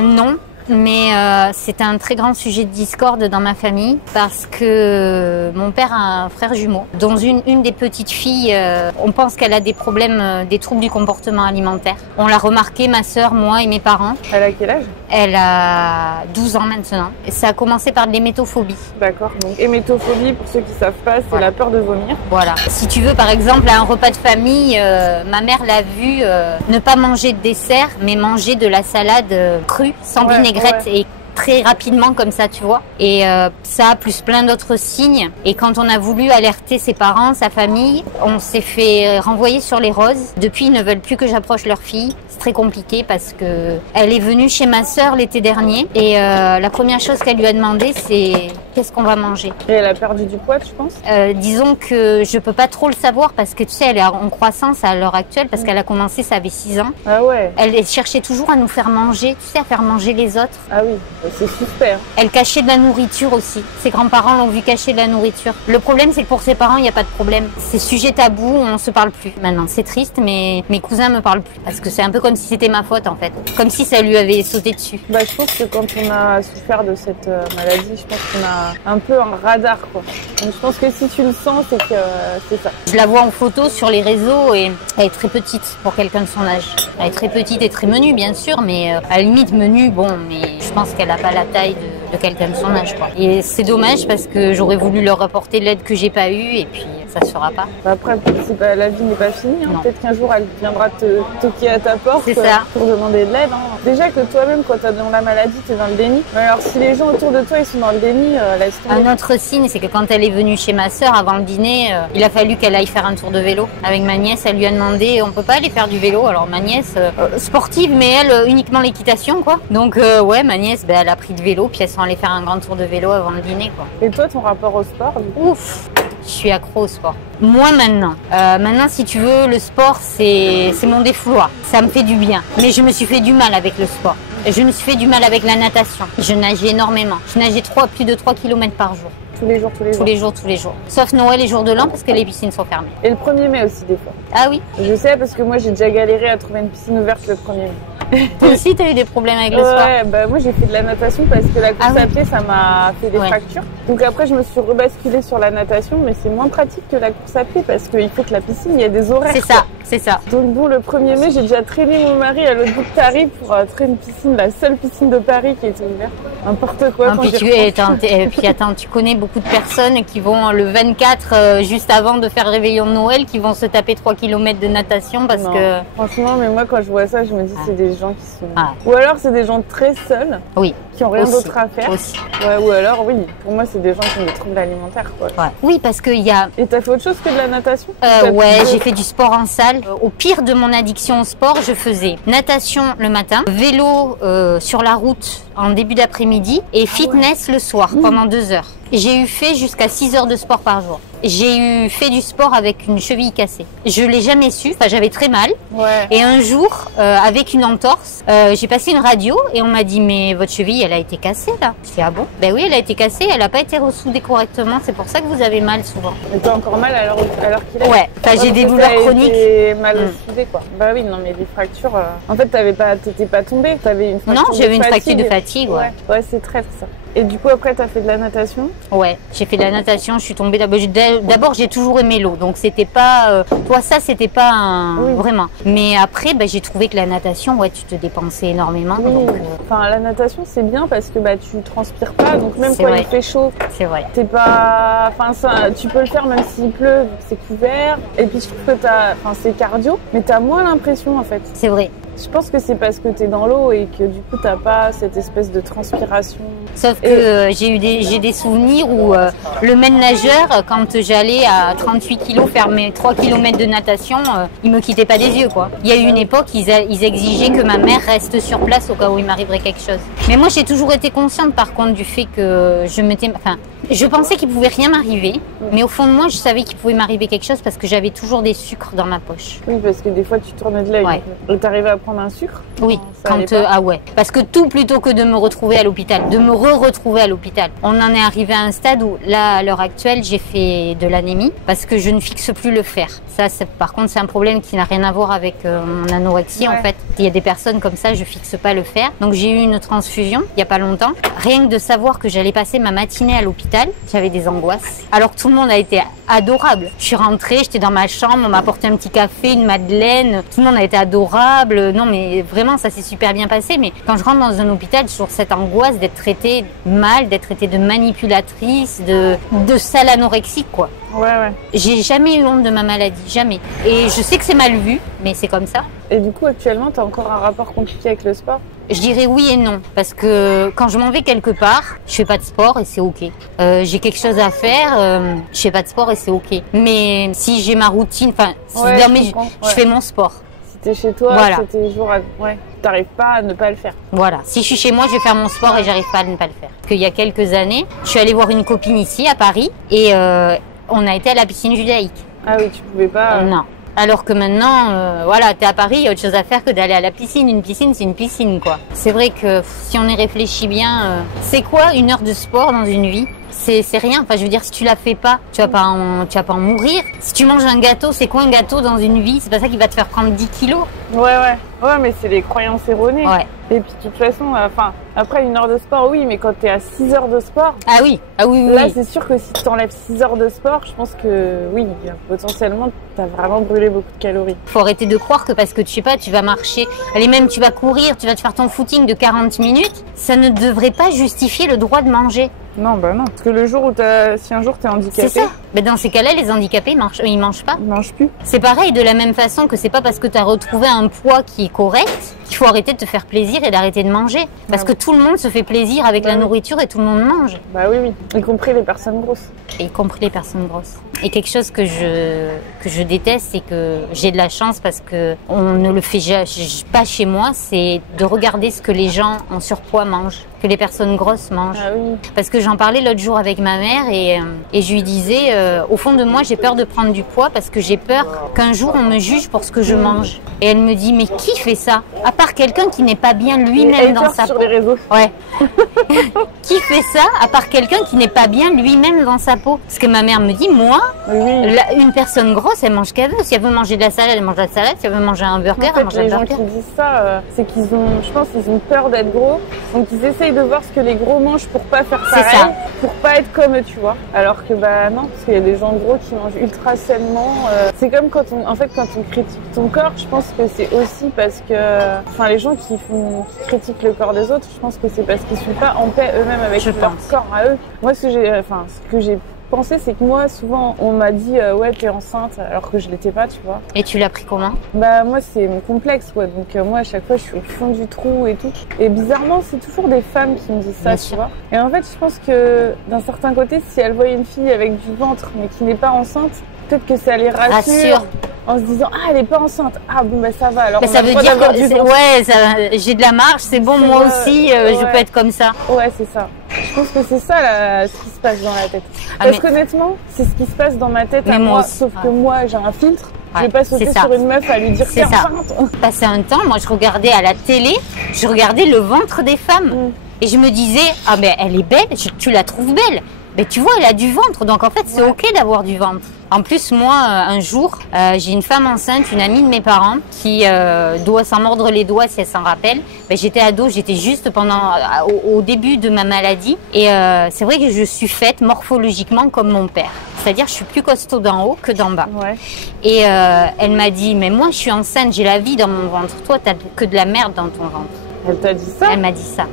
Non. Mais c'est un très grand sujet de discorde dans ma famille parce que mon père a un frère jumeau dont une des petites filles, on pense qu'elle a des problèmes, des troubles du comportement alimentaire. On l'a remarqué, ma sœur, moi et mes parents. Elle a quel âge? Elle a 12 ans maintenant. Et ça a commencé par de l'hémétophobie. D'accord. Donc hémétophobie, pour ceux qui savent pas, c'est la peur de vomir. Voilà. Si tu veux, par exemple, à un repas de famille, ma mère l'a vu ne pas manger de dessert, mais manger de la salade crue, sans vinaigrette. Et très rapidement comme ça, tu vois. Et ça, plus plein d'autres signes. Et quand on a voulu alerter ses parents, sa famille, on s'est fait renvoyer sur les roses. Depuis, ils ne veulent plus que j'approche leur fille. C'est très compliqué parce que elle est venue chez ma sœur l'été dernier. Et la première chose qu'elle lui a demandé, c'est qu'est-ce qu'on va manger. Et elle a perdu du poids, tu penses? Disons que je peux pas trop le savoir parce que tu sais, elle est en croissance à l'heure actuelle parce qu'elle a commencé, ça avait 6 ans. Ah ouais. Elle cherchait toujours à nous faire manger, tu sais, à faire manger les autres. Ah oui, c'est super. Elle cachait de la nourriture aussi. Ses grands-parents l'ont vu cacher de la nourriture. Le problème, c'est que pour ses parents, il n'y a pas de problème. C'est sujet tabou, on se parle plus. Maintenant, c'est triste, mais mes cousins me parlent plus parce que c'est un peu comme si c'était ma faute en fait, comme si ça lui avait sauté dessus. Bah, je pense que quand on a souffert de cette maladie, je pense qu'on a un peu un radar quoi. Donc je pense que si tu le sens, c'est que c'est ça. Je la vois en photo sur les réseaux et elle est très petite pour quelqu'un de son âge. Elle est très petite et très menue bien sûr, mais à la limite menue, bon, mais je pense qu'elle n'a pas la taille de quelqu'un de son âge quoi. Et c'est dommage parce que j'aurais voulu leur apporter l'aide que j'ai pas eue et puis ça se fera pas. Bah après, la vie n'est pas finie. Hein. Peut-être qu'un jour elle viendra te toquer à ta porte pour demander de l'aide. Hein. Déjà que toi-même, quand tu as dans la maladie, tu es dans le déni. Mais alors si les gens autour de toi ils sont dans le déni, laisse tomber. Un autre signe, c'est que quand elle est venue chez ma sœur avant le dîner, il a fallu qu'elle aille faire un tour de vélo. Avec ma nièce, elle lui a demandé, on peut pas aller faire du vélo. Alors ma nièce, sportive, mais elle uniquement l'équitation quoi. Donc ouais, ma nièce, elle a pris le vélo, puis elles sont allées faire un grand tour de vélo avant le dîner quoi. Et toi, ton rapport au sport? Ouf. Je suis accro au sport. Moi maintenant. Maintenant, si tu veux, le sport, c'est mon défouloir. Ça me fait du bien. Mais je me suis fait du mal avec le sport. Je me suis fait du mal avec la natation. Je nageais énormément. Je nageais plus de 3 km par jour. Tous les jours? Tous les jours. Sauf Noël et jour de l'an parce que les piscines sont fermées. Et le 1er mai aussi des fois? Ah oui? Je sais parce que moi j'ai déjà galéré à trouver une piscine ouverte le 1er mai. Toi aussi, t'as eu des problèmes avec le sport? Ouais, bah moi j'ai fait de la natation parce que la course à pied ça m'a fait des fractures. Donc après je me suis rebasculée sur la natation, mais c'est moins pratique que la course à pied parce qu'il faut que la piscine, il y a des horaires. C'est ça. Donc bon, le 1er mai, j'ai déjà traîné mon mari à l'autre bout de Paris pour traîner une piscine, la seule piscine de Paris qui était ouverte. N'importe quoi. Puis attends, tu connais beaucoup de personnes qui vont le 24, juste avant de faire réveillon de Noël, qui vont se taper 3 km de natation parce que... Franchement, mais moi quand je vois ça, je me dis c'est des gens qui sont... Ou alors c'est des gens très seuls, qui ont rien d'autre à faire. Ouais, ou alors oui, pour moi c'est des gens qui ont des troubles alimentaires quoi. Ouais. Oui, parce qu'il y a... Et t'as fait autre chose que de la natation? Ouais, j'ai fait du sport en salle. Au pire de mon addiction au sport, je faisais natation le matin, vélo sur la route en début d'après-midi et fitness le soir pendant 2 heures. J'ai fait jusqu'à 6 heures de sport par jour. J'ai fait du sport avec une cheville cassée. Je l'ai jamais su, enfin j'avais très mal. Ouais. Et un jour, avec une entorse, j'ai passé une radio et on m'a dit mais votre cheville elle a été cassée là. Je dis ah bon? Ben oui, elle a été cassée, elle a pas été ressoudée correctement, c'est pour ça que vous avez mal souvent. Mais t'as encore mal alors qu'il est? Ouais, j'ai des douleurs chroniques. Mal soudé quoi. Bah oui, non mais des fractures. En fait t'étais pas tombée, t'avais une fracture. Non, j'avais une fracture de fatigue. Ouais, c'est traître ça. Et du coup, après, t'as fait de la natation? Ouais, j'ai fait de la natation, je suis tombée d'abord, j'ai toujours aimé l'eau, donc c'était pas... c'était pas vraiment. Mais après, j'ai trouvé que la natation, tu te dépensais énormément. Oui. Donc, Enfin, la natation, c'est bien parce que tu transpires pas, donc même quand il fait chaud, c'est vrai. T'es pas... Enfin, tu peux le faire même s'il pleut, c'est couvert. Et puis, je trouve que c'est cardio, mais t'as moins l'impression, en fait. C'est vrai. Je pense que c'est parce que t'es dans l'eau et que du coup t'as pas cette espèce de transpiration. Sauf que j'ai des souvenirs où le maître nageur, quand j'allais à 38 kilos faire mes 3 km de natation, il me quittait pas des yeux quoi. Il y a eu une époque, ils exigeaient que ma mère reste sur place au cas où il m'arriverait quelque chose. Mais moi j'ai toujours été consciente par contre du fait que je pensais qu'il pouvait rien m'arriver, mais au fond de moi je savais qu'il pouvait m'arriver quelque chose parce que j'avais toujours des sucres dans ma poche. Oui, parce que des fois tu tournais de l'œil. Ouais. Et t'arrivais à prendre un sucre? Oui, parce que tout plutôt que de me retrouver à l'hôpital, de me retrouver à l'hôpital. On en est arrivé à un stade où là, à l'heure actuelle, j'ai fait de l'anémie parce que je ne fixe plus le fer. Ça, par contre, c'est un problème qui n'a rien à voir avec mon anorexie en fait. Il y a des personnes comme ça, je fixe pas le fer. Donc j'ai eu une transfusion il y a pas longtemps. Rien que de savoir que j'allais passer ma matinée à l'hôpital, j'avais des angoisses. Alors que tout le monde a été adorable. Je suis rentrée, j'étais dans ma chambre, on m'a apporté un petit café, une madeleine. Tout le monde a été adorable. Non mais vraiment, ça s'est super bien passé. Mais quand je rentre dans un hôpital, j'ai toujours cette angoisse d'être traitée mal, d'être traitée de manipulatrice, de sale anorexique quoi. Ouais. J'ai jamais eu honte de ma maladie, jamais. Et je sais que c'est mal vu, mais c'est comme ça. Et du coup, actuellement, t'as encore un rapport compliqué avec le sport? Je dirais oui et non, parce que quand je m'en vais quelque part, je fais pas de sport et c'est ok. J'ai quelque chose à faire, je fais pas de sport et c'est ok. Mais si j'ai ma routine, enfin, je fais mon sport. Si t'es chez toi, voilà. c'est tes jours, t'arrives pas à ne pas le faire. Voilà. Si je suis chez moi, je vais faire mon sport et j'arrive pas à ne pas le faire. Parce qu'il y a quelques années, je suis allée voir une copine ici à Paris et on a été à la piscine judaïque. Ah oui, tu pouvais pas. Non. Alors que maintenant, voilà, t'es à Paris, il y a autre chose à faire que d'aller à la piscine. Une piscine, c'est une piscine, quoi. C'est vrai que si on y réfléchit bien, c'est quoi 1 heure de sport dans une vie? C'est rien. Enfin, je veux dire, si tu la fais pas, tu vas pas en mourir. Si tu manges un gâteau, c'est quoi un gâteau dans une vie? C'est pas ça qui va te faire prendre 10 kilos. Ouais, mais c'est des croyances erronées. Ouais. Et puis, de toute façon, après 1 heure de sport, oui, mais quand t'es à 6 heures de sport. Ah oui. Là, c'est sûr que si tu t'enlèves 6 heures de sport, je pense que, oui, potentiellement, t'as vraiment brûlé beaucoup de calories. Faut arrêter de croire que parce que, tu sais pas, tu vas marcher, allez, même tu vas courir, tu vas te faire ton footing de 40 minutes, ça ne devrait pas justifier le droit de manger. Non, bah non. Parce que le jour où si un jour t'es handicapé. C'est ça. Mais dans ces cas-là, les handicapés, ils mangent pas. Ils mangent plus. C'est pareil, de la même façon que c'est pas parce que tu as retrouvé un poids qui est correct qu'il faut arrêter de te faire plaisir et d'arrêter de manger. Parce que tout le monde se fait plaisir avec la nourriture et tout le monde mange. Bah oui. Y compris les personnes grosses. Y compris les personnes grosses. Et quelque chose que je déteste, c'est que j'ai de la chance parce que on ne le fait pas chez moi, c'est de regarder ce que les gens en surpoids mangent, que les personnes grosses mangent. Ah oui. Parce que j'en parlais l'autre jour avec ma mère et je lui disais, au fond de moi, j'ai peur de prendre du poids parce que j'ai peur qu'un jour on me juge pour ce que je mange. Et elle me dit, mais qui fait ça? À part quelqu'un qui n'est pas bien lui-même dans sa peau. Sur les réseaux. Ouais. Qui fait ça à part quelqu'un qui n'est pas bien lui-même dans sa peau? Parce que ma mère me dit, moi, une personne grosse, elle mange ce qu'elle veut. Si elle veut manger de la salade, elle mange de la salade. Si elle veut manger un burger, elle mange un burger. Les gens qui disent ça, c'est qu'ils ont, je pense qu'ils ont peur d'être gros. Donc ils essayent de voir ce que les gros mangent pour pas faire pareil, pour pas être comme eux, tu vois. Alors que bah non, parce qu'il y a des gens gros qui mangent ultra sainement. C'est comme quand on critique ton corps, je pense que c'est aussi parce que, les gens qui critiquent le corps des autres, je pense que c'est parce qu'ils sont pas en paix eux-mêmes avec leur corps à eux. Moi, ce que j'ai pensé, c'est que moi, souvent, on m'a dit ouais, t'es enceinte, alors que je l'étais pas, tu vois. Et tu l'as pris comment? Bah moi, c'est mon complexe, ouais. Donc moi, à chaque fois, je suis au fond du trou et tout. Et bizarrement, c'est toujours des femmes qui me disent ça, tu vois. Et en fait, je pense que d'un certain côté, si elles voient une fille avec du ventre, mais qui n'est pas enceinte, peut-être que ça les rassure. En se disant, ah, elle est pas enceinte. Ah, bon, bah, ça va. Alors, ça veut dire que, j'ai de la marge, c'est bon, moi aussi, je peux être comme ça. Ouais, c'est ça. Je pense que c'est ça, ce qui se passe dans la tête. Parce qu'honnêtement, c'est ce qui se passe dans ma tête à moi, sauf que moi, j'ai un filtre. Je vais pas sauter sur une meuf à lui dire t'es enceinte. Passé un temps, moi, je regardais à la télé, je regardais le ventre des femmes. Et je me disais, ah, mais elle est belle, tu la trouves belle. Mais tu vois, elle a du ventre, donc en fait, c'est ok d'avoir du ventre. En plus, moi, un jour, j'ai une femme enceinte, une amie de mes parents, qui doit s'en mordre les doigts si elle s'en rappelle. Ben, j'étais ado, j'étais juste au début de ma maladie. Et c'est vrai que je suis faite morphologiquement comme mon père. C'est-à-dire, je suis plus costaud d'en haut que d'en bas. Ouais. Et elle m'a dit, mais moi, je suis enceinte, j'ai la vie dans mon ventre. Toi, t'as que de la merde dans ton ventre. Elle t'a dit ça? Elle m'a dit ça.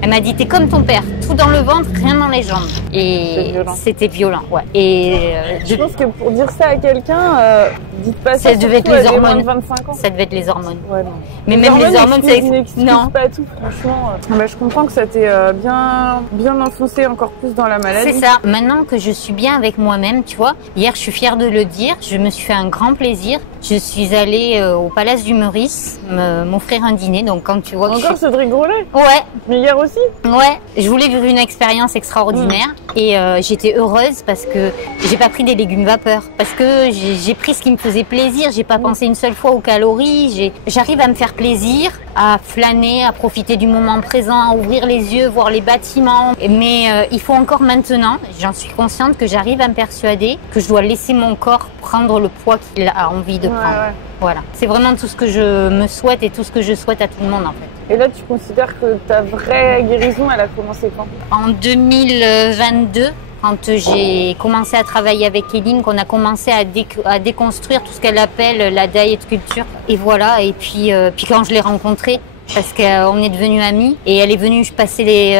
Elle m'a dit, t'es comme ton père, tout dans le ventre, rien dans les jambes. Et c'était violent, ouais. Et je pense que pour dire ça à quelqu'un, dites pas ça. Ça devait être les hormones. 25 ans. Ça devait être les hormones. Ouais, non. Mais même les hormones, c'est non. Pas tout, franchement. Bah, je comprends que ça t'ait bien enfoncé encore plus dans la maladie. C'est ça. Maintenant que je suis bien avec moi-même, tu vois. Hier, je suis fière de le dire. Je me suis fait un grand plaisir. Je suis allée au Palace du Meurice m'offrir un dîner. Donc quand tu vois. Encore Cédric Grolet. Ouais. Mais hier aussi. Ouais, je voulais vivre une expérience extraordinaire et j'étais heureuse parce que j'ai pas pris des légumes vapeur, parce que j'ai pris ce qui me faisait plaisir, j'ai pas pensé une seule fois aux calories, j'arrive à me faire plaisir, à flâner, à profiter du moment présent, à ouvrir les yeux, voir les bâtiments, mais il faut encore maintenant, j'en suis consciente que j'arrive à me persuader que je dois laisser mon corps prendre le poids qu'il a envie de prendre. Ouais. Voilà, c'est vraiment tout ce que je me souhaite et tout ce que je souhaite à tout le monde en fait. Et là, tu considères que ta vraie guérison, elle a commencé quand? En 2022, quand j'ai commencé à travailler avec Eline, qu'on a commencé à déconstruire tout ce qu'elle appelle la diet culture. Et voilà, et puis quand je l'ai rencontrée, parce qu'on est devenus amis et elle est venue passer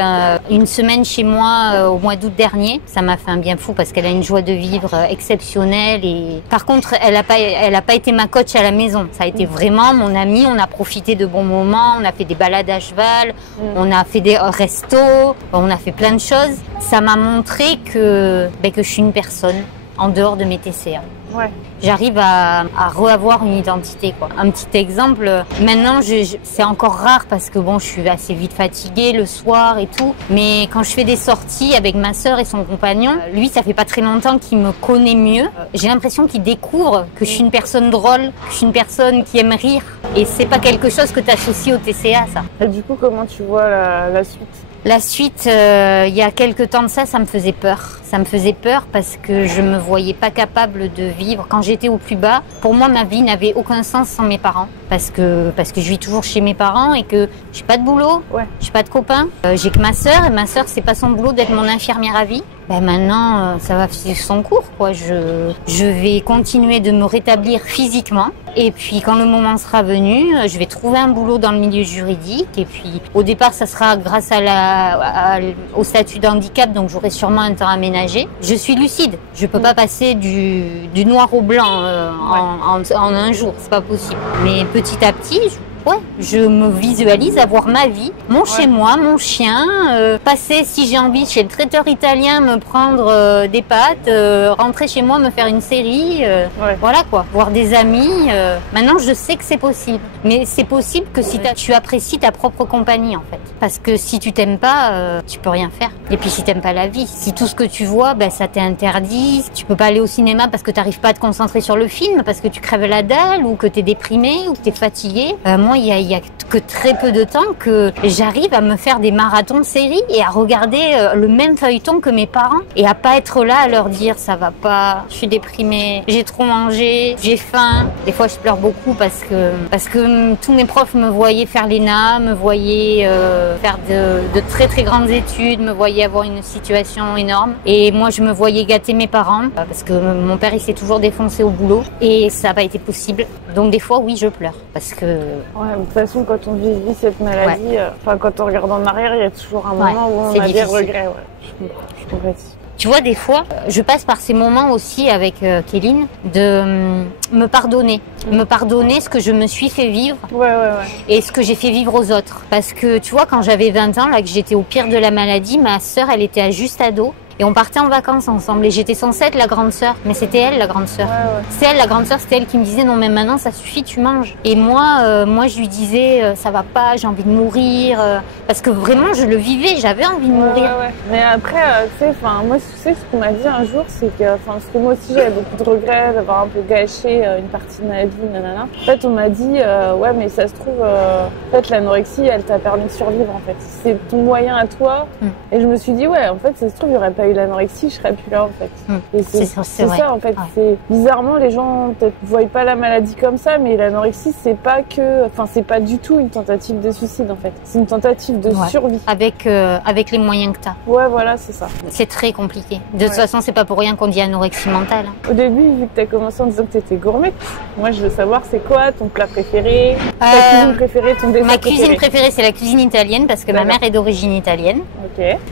une semaine chez moi au mois d'août dernier. Ça m'a fait un bien fou parce qu'elle a une joie de vivre exceptionnelle et par contre elle a pas été ma coach à la maison. Ça a été vraiment mon amie. On a profité de bons moments, on a fait des balades à cheval, on a fait des restos, on a fait plein de choses. Ça m'a montré que je suis une personne en dehors de mes TCA. Ouais. J'arrive à reavoir une identité, quoi. Un petit exemple, maintenant c'est encore rare parce que bon, je suis assez vite fatiguée le soir et tout, mais quand je fais des sorties avec ma sœur et son compagnon, lui ça fait pas très longtemps qu'il me connaît mieux. J'ai l'impression qu'il découvre que je suis une personne drôle, que je suis une personne qui aime rire et c'est pas quelque chose que tu associes au TCA, ça. Et du coup, comment tu vois la suite? La suite, il y a quelques temps de ça me faisait peur. Ça me faisait peur parce que je me voyais pas capable de vivre. Quand j'étais au plus bas, pour moi, ma vie n'avait aucun sens sans mes parents. Parce que je vis toujours chez mes parents et que j'ai pas de boulot, j'ai pas de copains. J'ai que ma sœur et ma sœur, c'est pas son boulot d'être mon infirmière à vie. Ben maintenant, ça va suivre son cours, quoi. Je vais continuer de me rétablir physiquement. Et puis, quand le moment sera venu, je vais trouver un boulot dans le milieu juridique. Et puis, au départ, ça sera grâce au statut d'handicap, donc j'aurai sûrement un temps aménagé. Je suis lucide. Je peux pas passer du noir au blanc en un jour. C'est pas possible. Mais petit à petit, je me visualise avoir ma vie, mon chez-moi, mon chien, passer si j'ai envie chez le traiteur italien, me prendre des pâtes, rentrer chez moi, me faire une série, voilà quoi, voir des amis. Maintenant je sais que c'est possible, mais c'est possible que si tu apprécies ta propre compagnie en fait, parce que si tu t'aimes pas, tu peux rien faire. Et puis si t'aimes pas la vie, si tout ce que tu vois, ça t'est interdit, tu peux pas aller au cinéma parce que t'arrives pas à te concentrer sur le film, parce que tu crèves la dalle ou que t'es déprimé ou que t'es fatigué. Moi il y a que très peu de temps que j'arrive à me faire des marathons de séries et à regarder le même feuilleton que mes parents et à pas être là à leur dire ça va pas, je suis déprimée, j'ai trop mangé, j'ai faim. Des fois je pleure beaucoup parce que tous mes profs me voyaient faire l'ENA, me voyaient faire de très très grandes études, me voyaient avoir une situation énorme et moi je me voyais gâter mes parents parce que mon père il s'est toujours défoncé au boulot et ça n'a pas été possible. Donc des fois oui je pleure parce que de toute façon, quand on vit cette maladie, quand on regarde en arrière, il y a toujours un moment où on a des regrets. Je comprends. Tu vois, des fois, je passe par ces moments aussi avec Kéline de me pardonner. Me pardonner ce que je me suis fait vivre et ce que j'ai fait vivre aux autres. Parce que, tu vois, quand j'avais 20 ans, là, que j'étais au pire de la maladie, ma sœur, elle était à juste ado. Et on partait en vacances ensemble. Et j'étais censée être la grande sœur. Mais c'était elle, la grande sœur. C'est elle, la grande sœur, c'était elle qui me disait non, mais maintenant, ça suffit, tu manges. Et moi, je lui disais, ça va pas, j'ai envie de mourir. Parce que vraiment, je le vivais, j'avais envie de mourir. Mais après, tu sais, moi, tu sais, ce qu'on m'a dit un jour, c'est que, parce que moi aussi, j'avais beaucoup de regrets d'avoir un peu gâché une partie de ma vie, nanana. En fait, on m'a dit, mais ça se trouve, en fait, l'anorexie, elle t'a permis de survivre, en fait. C'est ton moyen à toi. Et je me suis dit, en fait, ça se trouve, il n'y aurait pas eu l'anorexie, je serais plus là en fait. Et c'est ça en fait. C'est bizarrement les gens peut-être voient pas la maladie comme ça, mais l'anorexie c'est pas du tout une tentative de suicide en fait. C'est une tentative de survie. Avec les moyens que t'as. Voilà, c'est ça. C'est très compliqué. De toute façon, c'est pas pour rien qu'on dit anorexie mentale. Au début, vu que t'as commencé en disant que t'étais gourmette, moi je veux savoir c'est quoi ton plat préféré, ta cuisine préférée, ton dessert préféré. Ma cuisine préférée c'est la cuisine italienne parce que ma mère est d'origine italienne.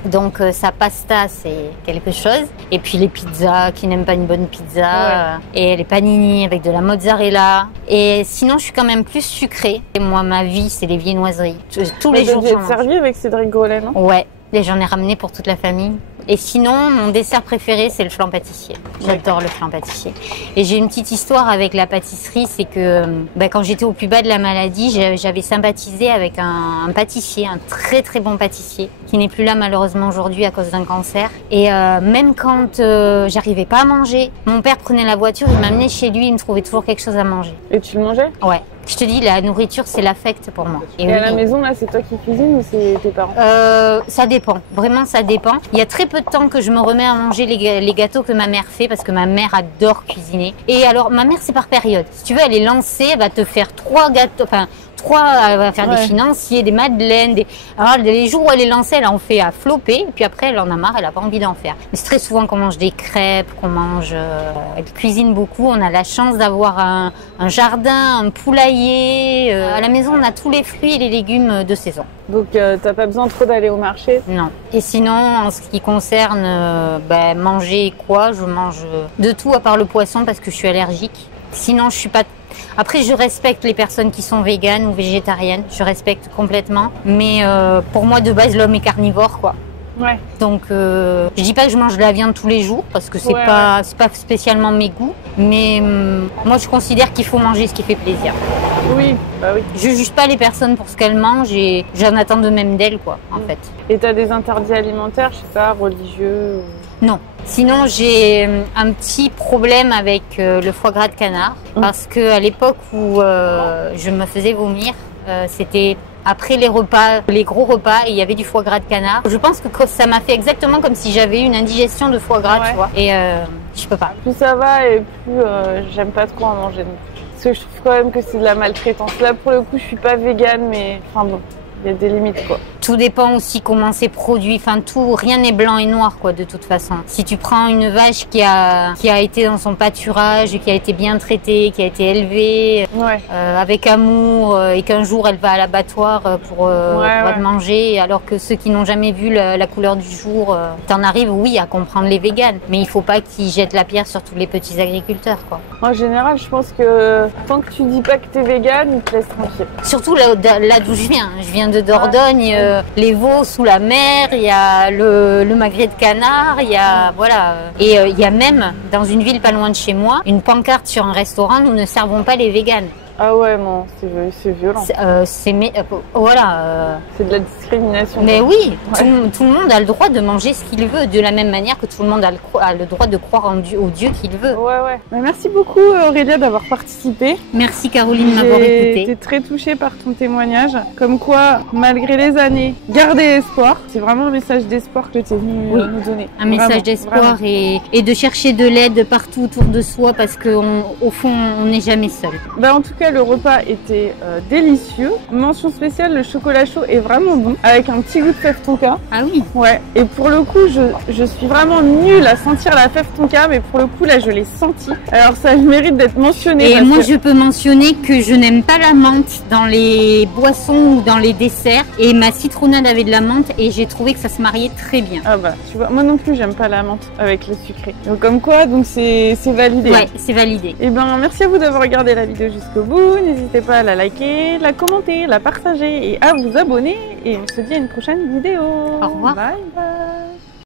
Donc sa pasta c'est quelque chose. Et puis les pizzas, qui n'aiment pas une bonne pizza. Et les panini avec de la mozzarella. Et sinon, je suis quand même plus sucrée. Et moi, ma vie, c'est les viennoiseries. Tous les jours, j'en mange. Servi avec Cédric Grolet, non? Ouais. Et j'en ai ramené pour toute la famille. Et sinon, mon dessert préféré, c'est le flan pâtissier. J'adore le flan pâtissier. Et j'ai une petite histoire avec la pâtisserie, c'est que quand j'étais au plus bas de la maladie, j'avais sympathisé avec un pâtissier, un très très bon pâtissier, qui n'est plus là malheureusement aujourd'hui à cause d'un cancer. Et même quand j'arrivais pas à manger, mon père prenait la voiture, il m'amenait chez lui, il me trouvait toujours quelque chose à manger. Et tu le mangeais? Ouais. Je te dis, la nourriture, c'est l'affect pour moi. Et à la maison, là, c'est toi qui cuisines ou c'est tes parents? Ça dépend. Vraiment, ça dépend. Il y a très peu de temps que je me remets à manger les gâteaux que ma mère fait parce que ma mère adore cuisiner. Et alors, ma mère, c'est par période. Si tu veux, elle est lancée, elle va te faire 3 froid, elle va faire des financiers, des madeleines. Alors, les jours où elle est lancée, elle en fait à flopper. Et puis après, elle en a marre, elle a pas envie d'en faire. Mais c'est très souvent qu'on mange des crêpes, qu'on mange... elle cuisine beaucoup. On a la chance d'avoir un jardin, un poulailler. À la maison, on a tous les fruits et les légumes de saison. Donc, t'as pas besoin trop d'aller au marché? Non. Et sinon, en ce qui concerne manger quoi, je mange de tout à part le poisson parce que je suis allergique. Sinon, je suis pas... Après, je respecte les personnes qui sont véganes ou végétariennes. Je respecte complètement. Mais pour moi, de base, l'homme est carnivore, quoi. Ouais. Donc, je dis pas que je mange de la viande tous les jours parce que c'est pas spécialement mes goûts. Mais moi, je considère qu'il faut manger ce qui fait plaisir. Oui, bah oui. Je juge pas les personnes pour ce qu'elles mangent et j'en attends de même d'elles, quoi, en fait. Et t'as des interdits alimentaires, je sais pas, religieux? Non. Sinon, j'ai un petit problème avec le foie gras de canard parce que à l'époque où je me faisais vomir, c'était après les repas, les gros repas, et il y avait du foie gras de canard. Je pense que ça m'a fait exactement comme si j'avais eu une indigestion de foie gras, tu vois. Et je peux pas. Plus ça va et plus j'aime pas trop en manger. Parce que je trouve quand même que c'est de la maltraitance. Là, pour le coup, je suis pas végane, mais enfin bon, il y a des limites, quoi. Tout dépend aussi comment c'est produit. Enfin, rien n'est blanc et noir, quoi, de toute façon. Si tu prends une vache qui a été dans son pâturage, qui a été bien traitée, qui a été élevée avec amour, et qu'un jour elle va à l'abattoir pour te manger, alors que ceux qui n'ont jamais vu la couleur du jour, t'en arrives, oui, à comprendre les véganes. Mais il faut pas qu'ils jettent la pierre sur tous les petits agriculteurs, quoi. En général, je pense que tant que tu dis pas que t'es végane, ils te laissent tranquille. Surtout là d'où je viens. Je viens de Dordogne. Les veaux sous la mer, il y a le magret de canard, il y a et il y a même dans une ville pas loin de chez moi une pancarte sur un restaurant: nous ne servons pas les véganes. Ah ouais, non, c'est violent. C'est de la discrimination. Mais oui, tout le monde a le droit de manger ce qu'il veut, de la même manière que tout le monde a le droit de croire au Dieu qu'il veut. Ouais. Bah, merci beaucoup Aurélia d'avoir participé. Merci Caroline de m'avoir écoutée. J'ai été très touchée par ton témoignage. Comme quoi, malgré les années, garder espoir. C'est vraiment un message d'espoir que tu es venu nous donner. Un message d'espoir et de chercher de l'aide partout autour de soi parce qu'au fond, on n'est jamais seul. Bah, en tout cas, le repas était délicieux. Mention spéciale, le chocolat chaud est vraiment bon, avec un petit goût de fève tonka. Ah oui. Ouais. Et pour le coup, je suis vraiment nulle à sentir la fève tonka, mais pour le coup là, je l'ai senti. Alors ça mérite d'être mentionné. Et moi, je peux mentionner que je n'aime pas la menthe dans les boissons ou dans les desserts. Et ma citronnade avait de la menthe et j'ai trouvé que ça se mariait très bien. Ah bah, tu vois, moi non plus, j'aime pas la menthe avec le sucré. Donc comme quoi, donc c'est validé. Ouais, c'est validé. Et ben, merci à vous d'avoir regardé la vidéo jusqu'au bout. N'hésitez pas à la liker, la commenter, la partager et à vous abonner. Et on se dit à une prochaine vidéo. Au revoir. Bye bye.